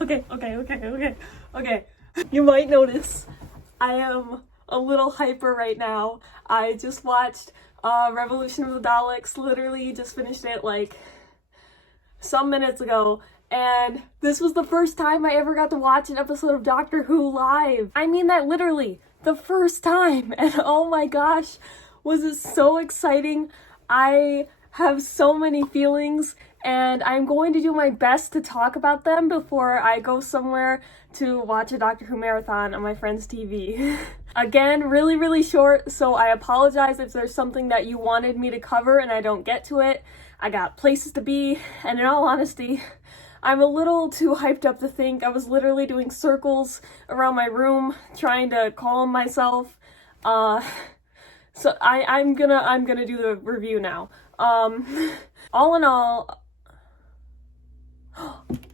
Okay. You might notice I am a little hyper right now. I just watched Revolution of the Daleks, literally just finished it like some minutes ago, and this was the first time I ever got to watch an episode of Doctor Who live. I mean that literally, the first time, and oh my gosh, was it so exciting. I have so many feelings, and I'm going to do my best to talk about them before I go somewhere to watch a Doctor Who marathon on my friend's TV. Again, really short, so I apologize if there's something that you wanted me to cover and I don't get to it. I got places to be, and in all honesty, I'm a little too hyped up to think. I was literally doing circles around my room trying to calm myself. So I'm gonna do the review now. All in all,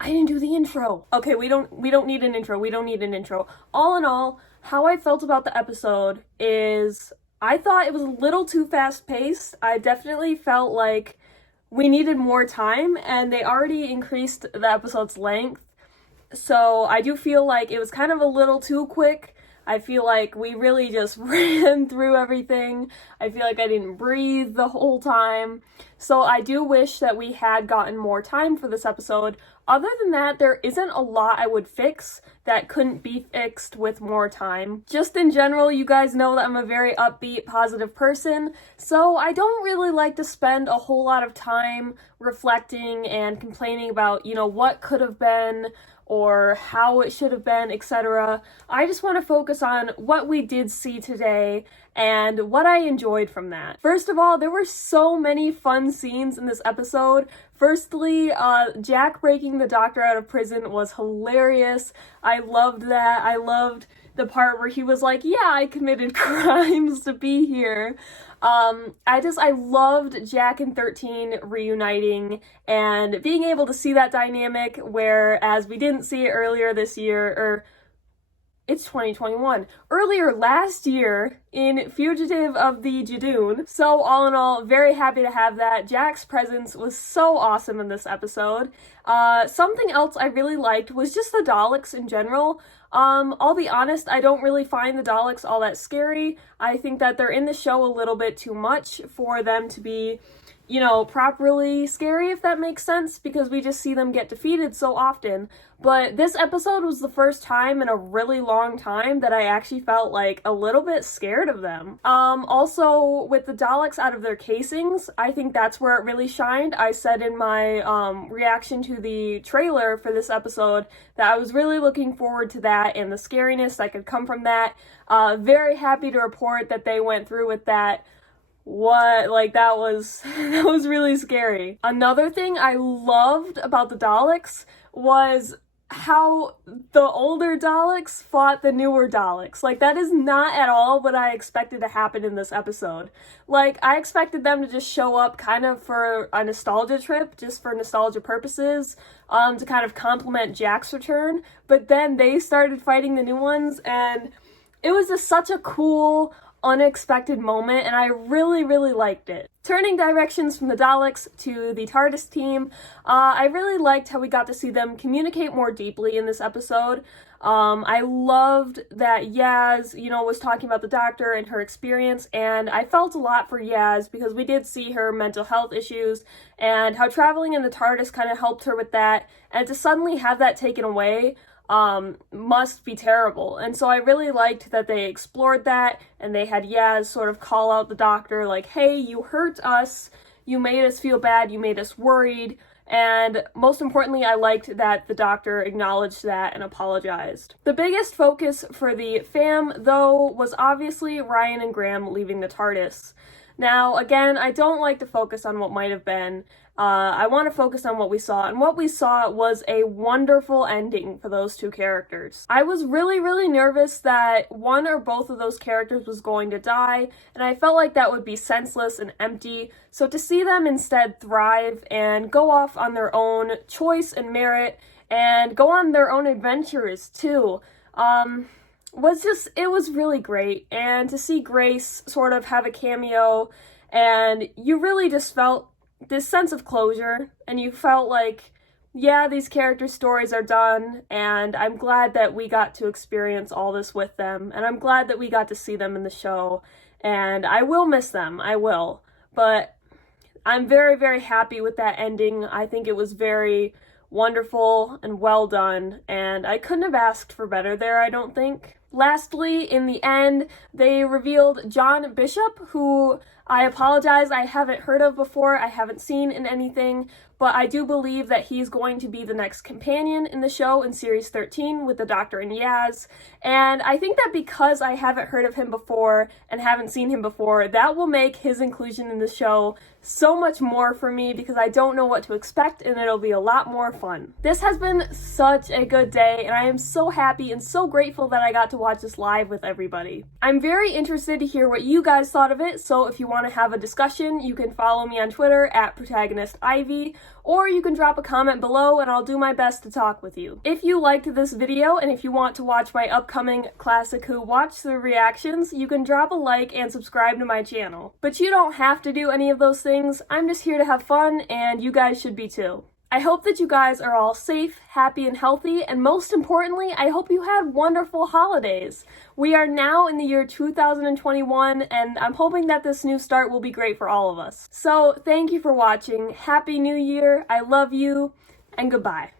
I didn't do the intro. Okay, we don't need an intro. We don't need an intro. All in all, how I felt about the episode is I thought it was a little too fast-paced. I definitely felt like we needed more time, and they already increased the episode's length. So I do feel like it was kind of a little too quick. I feel like we really just ran through everything. I feel like I didn't breathe the whole time. So I do wish that we had gotten more time for this episode. Other than that, there isn't a lot I would fix that couldn't be fixed with more time. Just in general, you guys know that I'm a very upbeat, positive person, so I don't really like to spend a whole lot of time reflecting and complaining about, what could have been, or how it should have been, etc. I just want to focus on what we did see today and what I enjoyed from that. First of all, there were so many fun scenes in this episode. Firstly, Jack breaking the Doctor out of prison was hilarious. I loved that. I loved the part where he was like, yeah, I committed crimes to be here. I loved Jack and 13 reuniting and being able to see that dynamic, whereas we didn't see it earlier this year, or it's 2021, earlier last year in Fugitive of the Judoon. So all in all, very happy to have that. Jack's presence was so awesome in this episode. Something else I really liked was just the Daleks in general. I'll be honest, I don't really find the Daleks all that scary. I think that they're in the show a little bit too much for them to be, properly scary, if that makes sense, because we just see them get defeated so often. But this episode was the first time in a really long time that I actually felt like a little bit scared of them. Also, with the Daleks out of their casings, I think that's where it really shined. I said in my reaction to the trailer for this episode that I was really looking forward to that and the scariness that could come from that. Very happy to report that they went through with that. That was really scary. Another thing I loved about the Daleks was how the older Daleks fought the newer Daleks. That is not at all what I expected to happen in this episode. I expected them to just show up kind of for a nostalgia trip, just for nostalgia purposes, to kind of complement Jack's return, but then they started fighting the new ones, and it was just such a cool, unexpected moment, and I really liked it. Turning directions from the Daleks to the TARDIS team, I really liked how we got to see them communicate more deeply in this episode. I loved that Yaz, was talking about the Doctor and her experience, and I felt a lot for Yaz because we did see her mental health issues and how traveling in the TARDIS kind of helped her with that, and to suddenly have that taken away must be terrible. And so I really liked that they explored that, and they had Yaz sort of call out the Doctor like, hey, you hurt us, you made us feel bad, you made us worried, and most importantly, I liked that the Doctor acknowledged that and apologized. The biggest focus for the fam, though, was obviously Ryan and Graham leaving the TARDIS. Now, again, I don't like to focus on what might have been. I want to focus on what we saw, and what we saw was a wonderful ending for those two characters. I was really nervous that one or both of those characters was going to die, and I felt like that would be senseless and empty, so to see them instead thrive and go off on their own choice and merit, and go on their own adventures too, it was really great. And to see Grace sort of have a cameo, and you really just felt this sense of closure, and you felt like yeah, these character stories are done, and I'm glad that we got to experience all this with them, and I'm glad that we got to see them in the show, and I will miss them, I will, but I'm very, very happy with that ending. I think it was very wonderful and well done, and I couldn't have asked for better there, I don't think. Lastly, in the end, they revealed John Bishop, who I apologize, I haven't heard of before, I haven't seen in anything, but I do believe that he's going to be the next companion in the show in Series 13 with the Doctor and Yaz, and I think that because I haven't heard of him before and haven't seen him before, that will make his inclusion in the show so much more for me because I don't know what to expect and it'll be a lot more fun. This has been such a good day and I am so happy and so grateful that I got to watch this live with everybody. I'm very interested to hear what you guys thought of it, so if you want to have a discussion, you can follow me on Twitter at ProtagonistIvy, or you can drop a comment below and I'll do my best to talk with you. If you liked this video and if you want to watch my upcoming Classic Who watch through reactions, you can drop a like and subscribe to my channel. But you don't have to do any of those things. I'm just here to have fun and you guys should be too. I hope that you guys are all safe, happy, and healthy, and most importantly, I hope you had wonderful holidays. We are now in the year 2021, and I'm hoping that this new start will be great for all of us. So, thank you for watching. Happy New Year, I love you, and goodbye.